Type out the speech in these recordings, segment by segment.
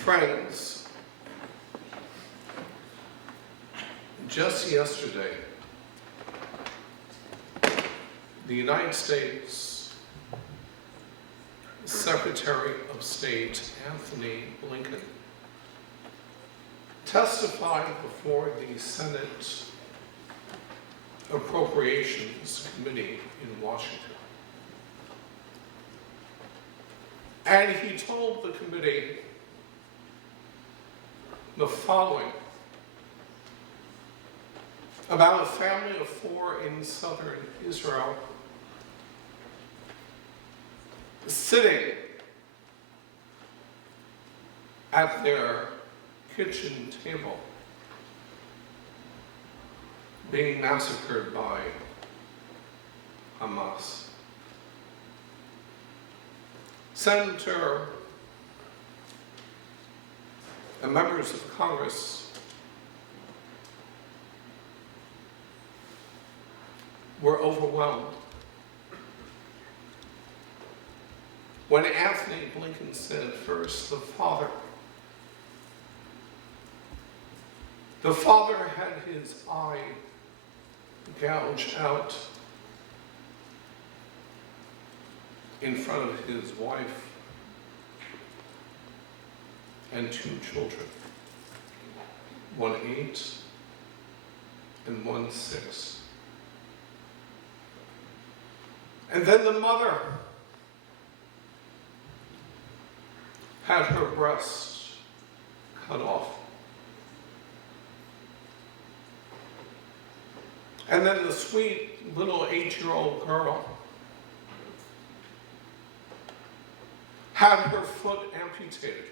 Friends, just yesterday, the United States Secretary of State Anthony Blinken testified before the Senate Appropriations Committee in Washington. And he told the committee the following about a family of 4 in southern Israel sitting at their kitchen table being massacred by Hamas. Senator and members of Congress were overwhelmed when Anthony Blinken said, first, the father had his eye gouged out in front of his wife and 2 children, one 8 and one 6. And then the mother had her breast cut off. And then the sweet little 8-year-old girl had her foot amputated.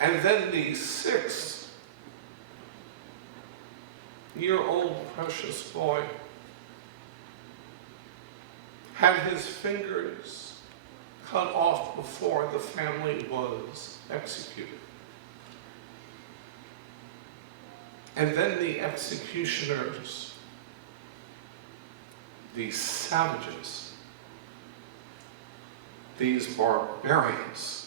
And then the 6-year-old precious boy had his fingers cut off before the family was executed. And then the executioners, these savages, these barbarians,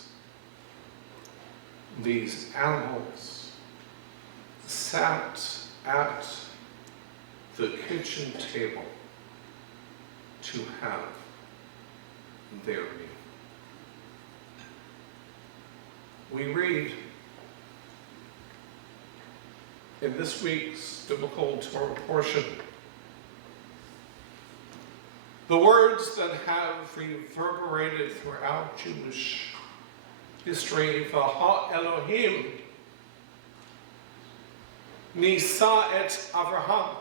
these animals, sat at the kitchen table to have their meal. We read in this week's biblical Torah portion the words that have reverberated throughout Jewish history, V'ha Elohim nisa et Avraham,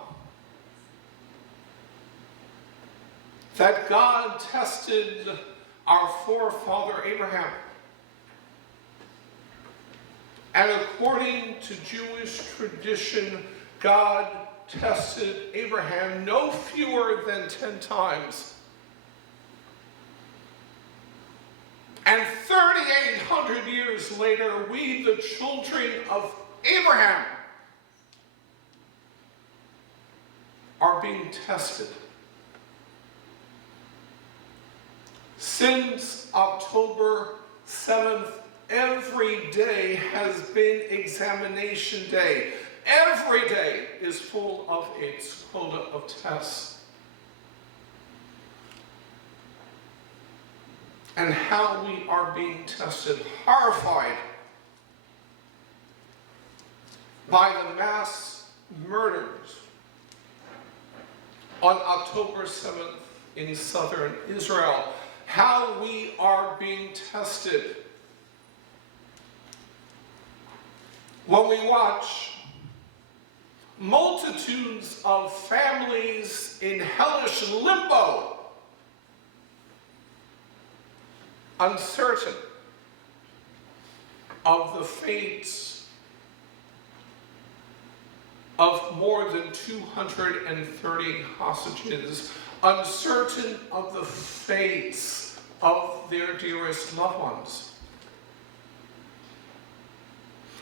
that God tested our forefather Abraham. And according to Jewish tradition, God tested Abraham no fewer than 10 times. And 3,800 years later, we, the children of Abraham, are being tested. Since October 7th, every day has been examination day. Every day is full of its quota of tests. And how we are being tested, horrified by the mass murders on October 7th in southern Israel. How we are being tested when we watch multitudes of families in hellish limbo, uncertain of the fates of more than 230 hostages, uncertain of the fates of their dearest loved ones.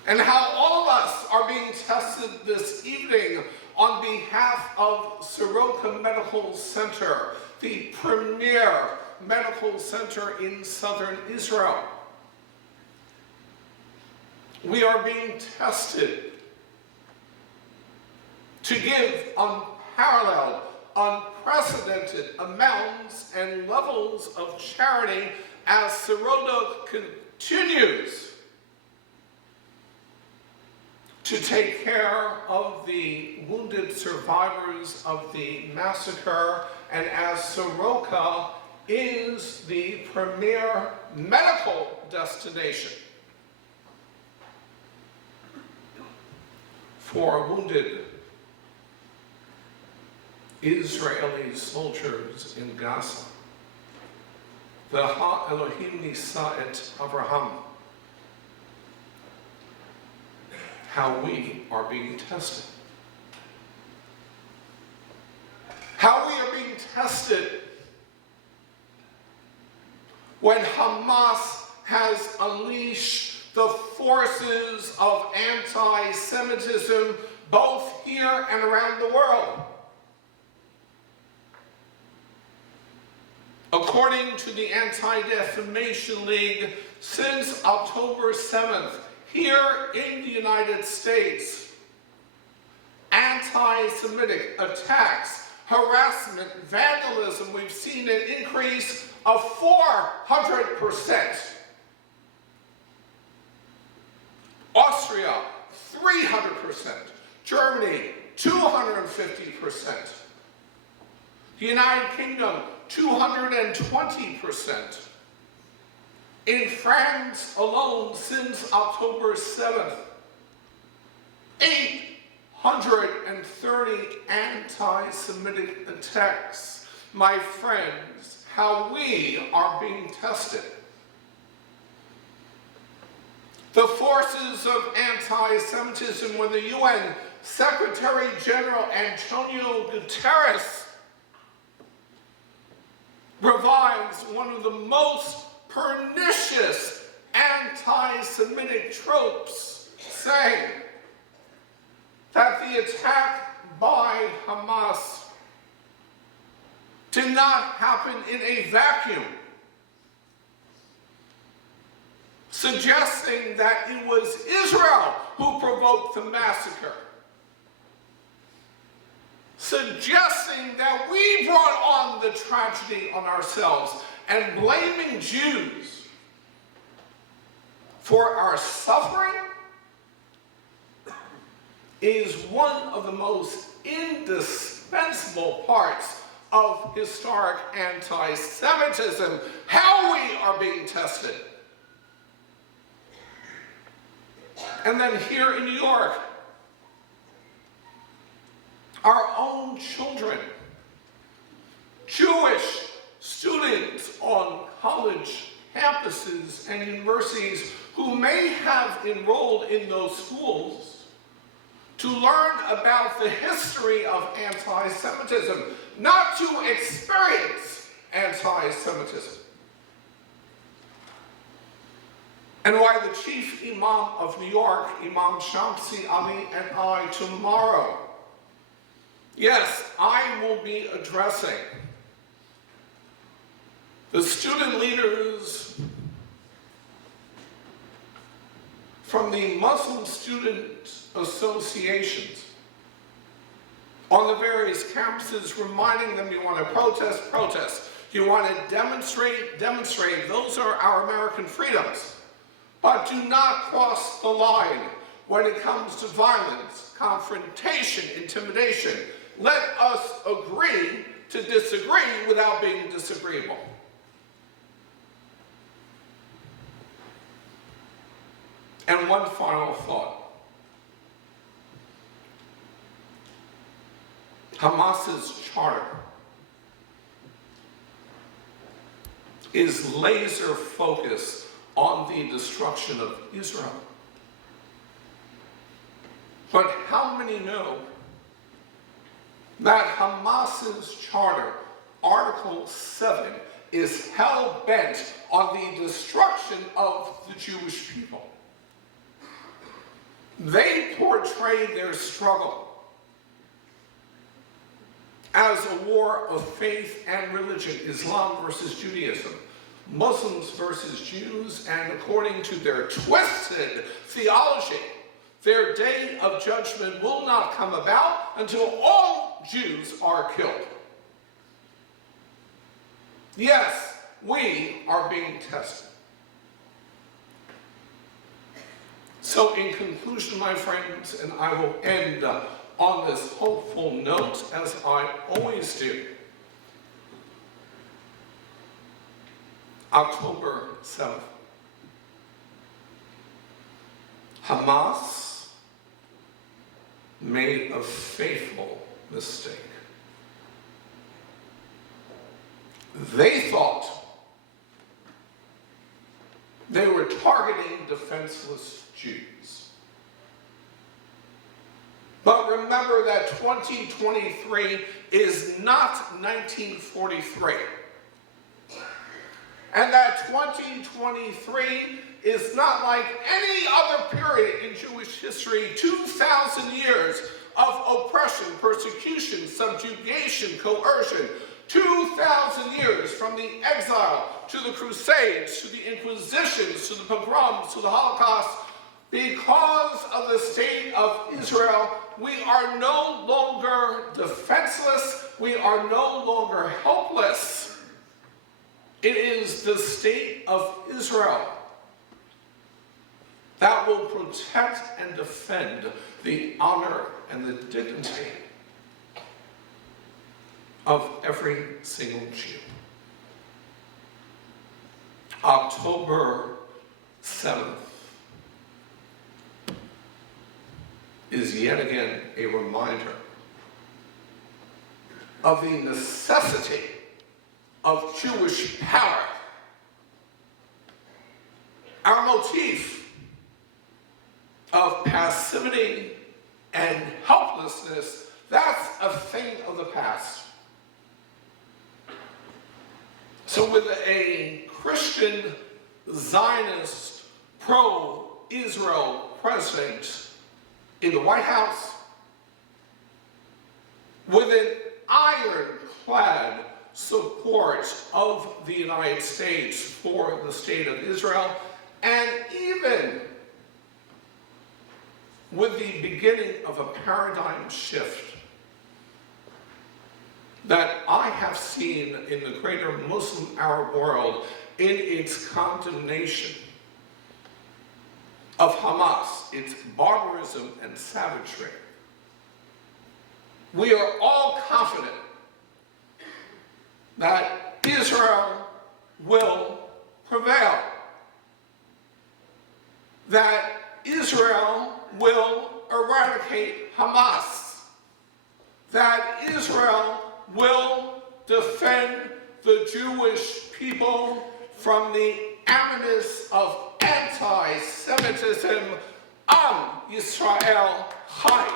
And how all of us are being tested this evening on behalf of Soroka Medical Center, the premier medical center in southern Israel. We are being tested to give unparalleled, unprecedented amounts and levels of charity as Soroka continues to take care of the wounded survivors of the massacre, and as Soroka is the premier medical destination for wounded Israeli soldiers in Gaza. The Ha-Elohim Nisa et Abraham. How we are being tested. How we are being tested when Hamas has unleashed the forces of anti-Semitism both here and around the world. According to the Anti-Defamation League, since October 7th, here in the United States, anti-Semitic attacks, harassment, vandalism, we've seen an increase of 400%. Austria, 300%. Germany, 250%. The United Kingdom, 220%. In France alone, since October 7th, 830 anti-Semitic attacks. My friends, how we are being tested. The forces of anti-Semitism, when the UN Secretary General Antonio Guterres revives one of the most pernicious anti-Semitic tropes, saying that the attack by Hamas did not happen in a vacuum, suggesting that it was Israel who provoked the massacre, suggesting that we brought on the tragedy on ourselves, and blaming Jews for our suffering is one of the most indispensable parts of historic anti-Semitism. How we are being tested. And then here in New York, our own children, Jewish students on college campuses and universities who may have enrolled in those schools to learn about the history of anti-Semitism, not to experience anti-Semitism. And why the chief imam of New York, Imam Shamsi Ali, and I tomorrow, yes, I will be addressing the student leaders from the Muslim student associations on the various campuses, reminding them you want to protest, protest. You want to demonstrate, demonstrate. Those are our American freedoms. But do not cross the line when it comes to violence, confrontation, intimidation. Let us agree to disagree without being disagreeable. And one final thought. Hamas's charter is laser focused on the destruction of Israel. But how many know that Hamas's charter, Article 7, is hell-bent on the destruction of the Jewish people? They portray their struggle as a war of faith and religion, Islam versus Judaism, Muslims versus Jews, and according to their twisted theology, their day of judgment will not come about until all Jews are killed. Yes, we are being tested. So in conclusion, my friends, and I will end on this hopeful note, as I always do, October 7th. Hamas made a fateful mistake. They thought they were targeting defenseless Jews. But remember that 2023 is not 1943. And that 2023 is not like any other period in Jewish history. 2,000 years of oppression, persecution, subjugation, coercion. 2,000 years from the exile to the Crusades, to the Inquisitions, to the pogroms, to the Holocaust. Because of the state of Israel, we are no longer defenseless. We are no longer helpless. It is the state of Israel that will protect and defend the honor and the dignity of every single Jew. October 7th is yet again a reminder of the necessity of Jewish power. Our motif of passivity and helplessness, that's a thing of the past. So with a Christian Zionist pro-Israel president in the White House, with an ironclad support of the United States for the state of Israel, and even with the beginning of a paradigm shift that I have seen in the greater Muslim Arab world in its condemnation of Hamas, its barbarism and savagery. We are all confident that Israel will prevail, that Israel will eradicate Hamas, that Israel will defend the Jewish people from the animus of anti-Semitism. Am Yisrael Chai.